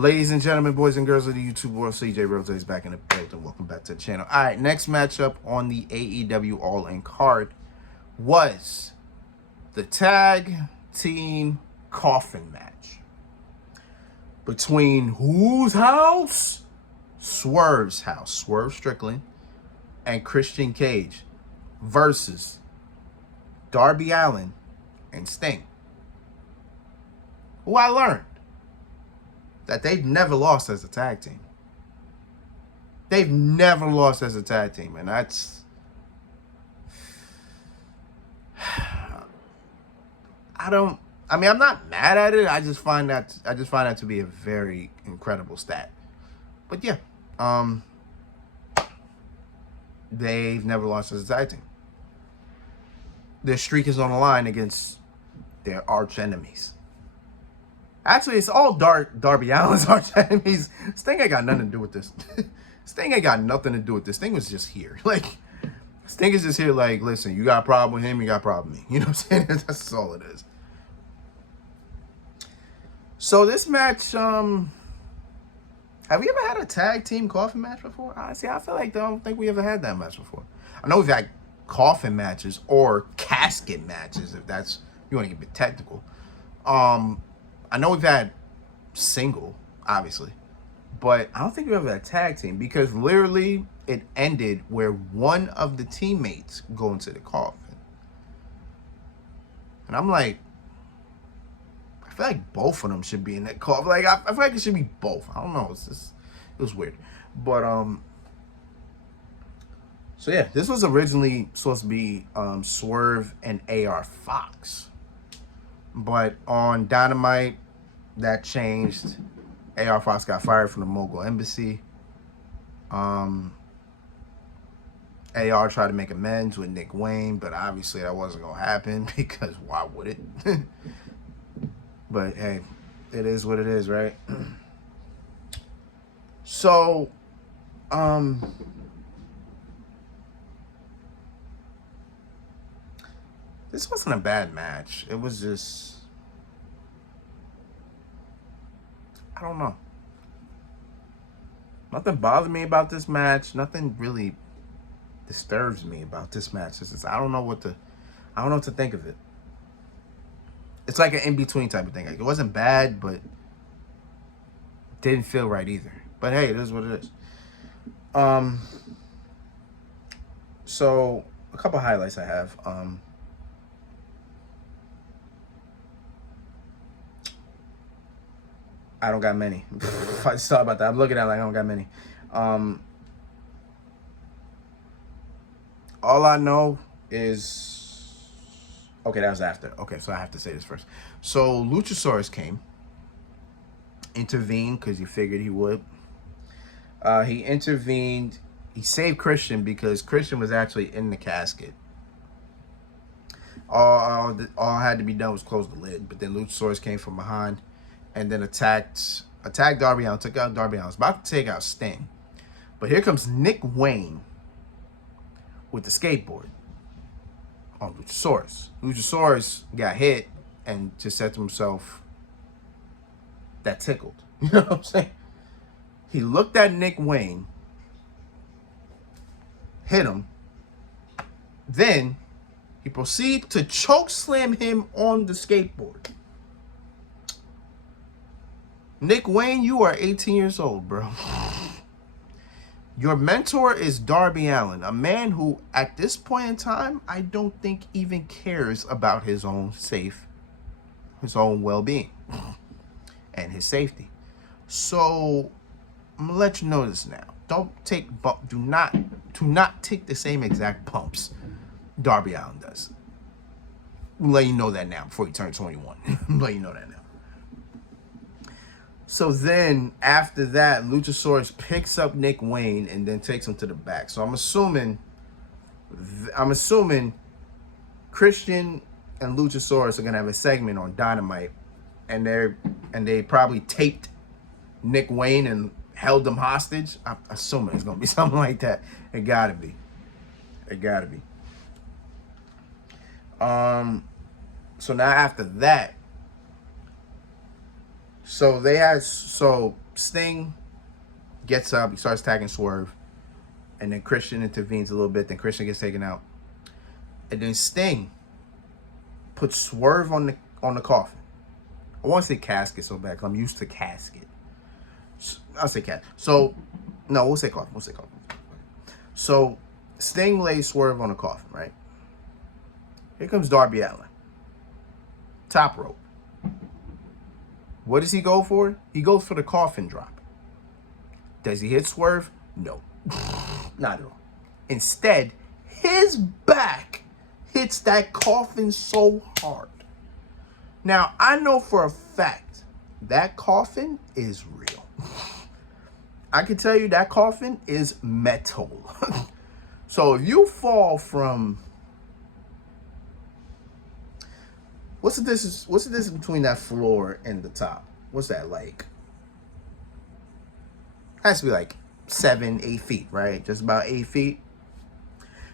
Ladies and gentlemen, boys and girls of the YouTube world, CJ Rose is back in the building. Welcome back to the channel. All right, next matchup on the AEW All-In card was the tag team coffin match between whose house? Swerve's house, Swerve Strickland and Christian Cage versus Darby Allin and Sting, who I learned that they've never lost as a tag team. They've never lost as a tag team, and that's I'm not mad at it. I just find that to be a very incredible stat. But yeah, they've never lost as a tag team. Their streak is on the line against their arch enemies. Actually, it's all Darby Allin's arch enemies. Sting ain't got nothing to do with this. Sting ain't got nothing to do with this. Sting was just here. Like, Sting is just here like, listen, you got a problem with him, you got a problem with me. You know what I'm saying? That's all it is. So this match, have we ever had a tag team coffin match before? Honestly, I feel like I don't think we ever had that match before. I know we've had coffin matches or casket matches, if that's, you want to get a bit technical. I know we've had single, obviously, but I don't think we ever had a tag team, because literally it ended where one of the teammates go into the coffin. And I'm like, I feel like both of them should be in that coffin. Like, I feel like it should be both. I don't know. It was weird. But, so yeah, this was originally supposed to be Swerve and AR Fox. But on Dynamite, that changed. AR Fox got fired from the Mogul Embassy. AR tried to make amends with Nick Wayne, but obviously that wasn't going to happen, because why would it? But hey, it is what it is, right? So, this wasn't a bad match. It was just, I don't know. Nothing bothered me about this match. Nothing really disturbs me about this match. It's just, I don't know what to think of it. It's like an in-between type of thing. Like, it wasn't bad, but didn't feel right either. But hey, it is what it is. So a couple highlights I have. I don't got many. I just thought about that. I'm looking at it like I don't got many. All I know is, okay, that was after. Okay, so I have to say this first. So Luchasaurus came, intervened, because he figured he would. He intervened. He saved Christian, because Christian was actually in the casket. All had to be done was close the lid. But then Luchasaurus came from behind and then attacked Darby Allin, took out Darby Allin. Was about to take out Sting. But here comes Nick Wayne with the skateboard on Luchasaurus. Luchasaurus got hit and just said to himself, that tickled. You know what I'm saying? He looked at Nick Wayne, hit him, then he proceeded to choke slam him on the skateboard. Nick Wayne, you are 18 years old, bro. Your mentor is Darby Allin, a man who, at this point in time, I don't think even cares about his own well-being and his safety. So I'm gonna let you know this now. Do not take the same exact bumps Darby Allin does. I'm letting you know that now before you turn 21. I'm letting you know that now. So then, after that, Luchasaurus picks up Nick Wayne and then takes him to the back. So I'm assuming Christian and Luchasaurus are gonna have a segment on Dynamite, and they probably taped Nick Wayne and held him hostage. I'm assuming it's gonna be something like that. It gotta be. So now after that, so Sting gets up, he starts attacking Swerve, and then Christian intervenes a little bit. Then Christian gets taken out, and then Sting puts Swerve on the coffin. I want to say casket so bad because I'm used to casket. I'll say casket. So no, we'll say coffin. So Sting lays Swerve on the coffin, right? Here comes Darby Allin. Top rope. What does he go for? He goes for the coffin drop. Does he hit Swerve? No. Not at all. Instead, his back hits that coffin so hard. Now, I know for a fact that coffin is real. I can tell you that coffin is metal. So if you fall from... What's the distance between that floor and the top? What's that like? Has to be like 7-8 feet, right? Just about 8 feet.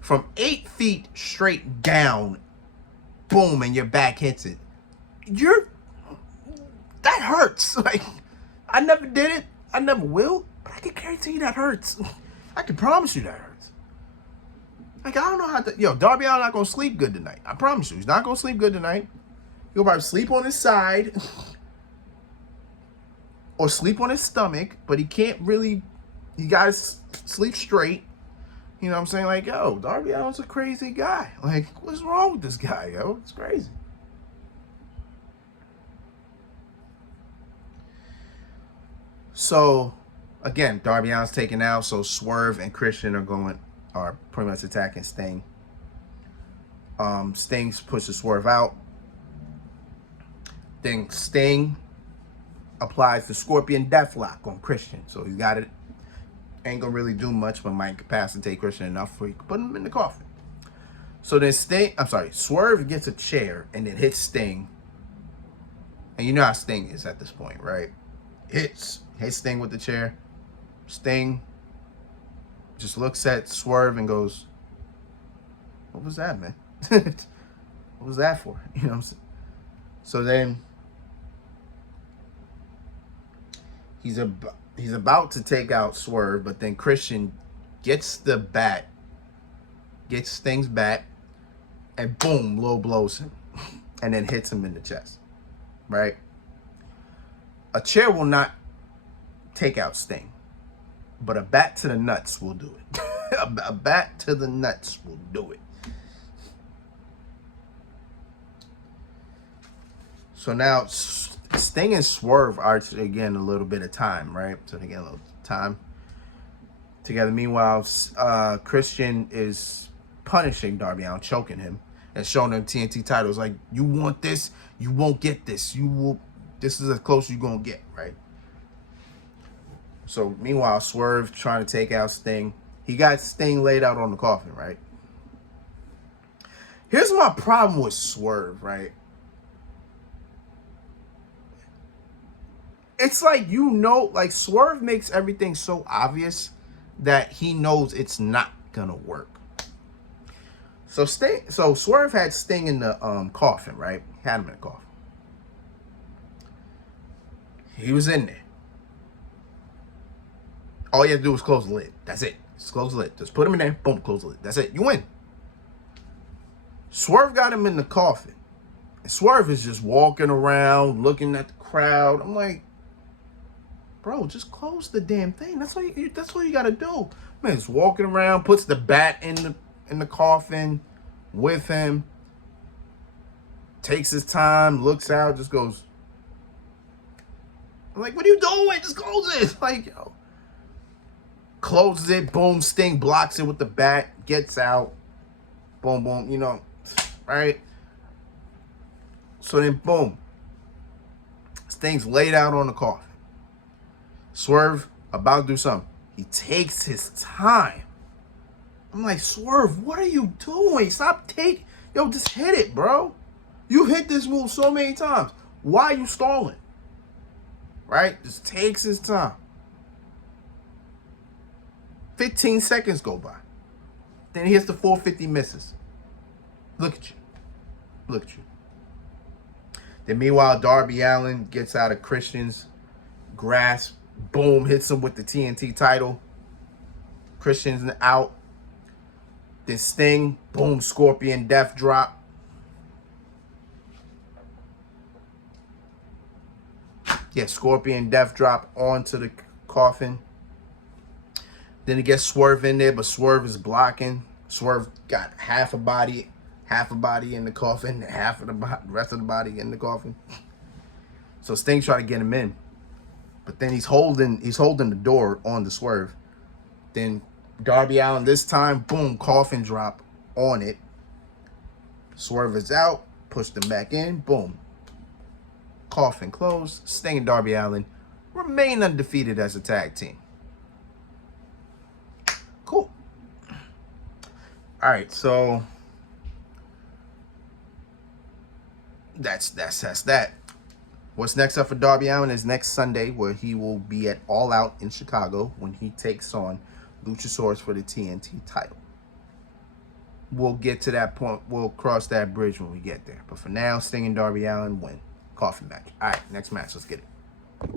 From 8 feet straight down, boom, and your back hits it. That hurts. Like, I never did it. I never will. But I can guarantee you that hurts. I can promise you that hurts. Like, I don't know how to... Darby Allin not going to sleep good tonight. I promise you. He's not going to sleep good tonight. He'll probably sleep on his side. Or sleep on his stomach. But he can't really... You got to sleep straight. You know what I'm saying? Like, yo, Darby Allin's a crazy guy. Like, what's wrong with this guy, yo? It's crazy. So, again, Darby Allin's taken out. So Swerve and Christian are pretty much attacking Sting. Sting pushes Swerve out. Then Sting applies the Scorpion Deathlock on Christian. So he's got it. Ain't gonna really do much, but might incapacitate Christian enough for you to put him in the coffin. So then Swerve gets a chair and then hits Sting. And you know how Sting is at this point, right? Hits Sting with the chair. Sting just looks at Swerve and goes, "What was that, man? What was that for?" You know what I'm saying? So then he's about to take out Swerve, but then Christian gets Sting's bat, and boom, low blows him, and then hits him in the chest. Right? A chair will not take out Sting, but a bat to the nuts will do it. A bat to the nuts will do it. So now Sting and Swerve are again a little bit of time, right? So they get a little time together. Meanwhile, Christian is punishing Darby Allin, choking him, and showing him TNT titles. Like, you want this, you won't get this. This is as close as you're gonna get, right? So meanwhile, Swerve trying to take out Sting. He got Sting laid out on the coffin, right? Here's my problem with Swerve, right? It's like, like Swerve makes everything so obvious that he knows it's not gonna work. So Swerve had Sting in the coffin, right? Had him in the coffin. He was in there. All you have to do is close the lid. That's it. Just close the lid. Just put him in there. Boom, close the lid. That's it. You win. Swerve got him in the coffin. And Swerve is just walking around, looking at the crowd. I'm like, bro, just close the damn thing. That's all you gotta do. Man, just walking around, puts the bat in the coffin with him, takes his time, looks out, just goes. I'm like, what are you doing? Just close it. Like, yo. Closes it, boom, Sting blocks it with the bat, gets out, boom, boom, right? So then, boom, Sting's laid out on the coffin. Swerve about to do something. He takes his time. I'm like, Swerve, what are you doing? Just hit it, bro. You hit this move so many times. Why are you stalling? Right? Just takes his time. 15 seconds go by. Then he hits the 450, misses. Look at you. Then meanwhile, Darby Allin gets out of Christian's grasp, Boom, hits him with the TNT title. Christian's out. Then Sting, boom, Scorpion Death Drop. Yeah, Scorpion Death Drop onto the coffin. Then it gets Swerve in there, but Swerve is blocking. Swerve got half a body in the coffin, half of the rest of the body in the coffin. So Sting trying to get him in, but then he's holding the door on the Swerve. Then Darby Allin this time, boom, coffin drop on it. Swerve is out, pushed him back in, boom. Coffin closed. Sting and Darby Allin remain undefeated as a tag team. Cool. All right, so that's that. What's next up for Darby Allin is next Sunday, where he will be at All Out in Chicago when he takes on Luchasaurus for the TNT title. We'll get to that point. We'll cross that bridge when we get there. But for now, Sting and Darby Allin win. Coffin match. All right, next match. Let's get it.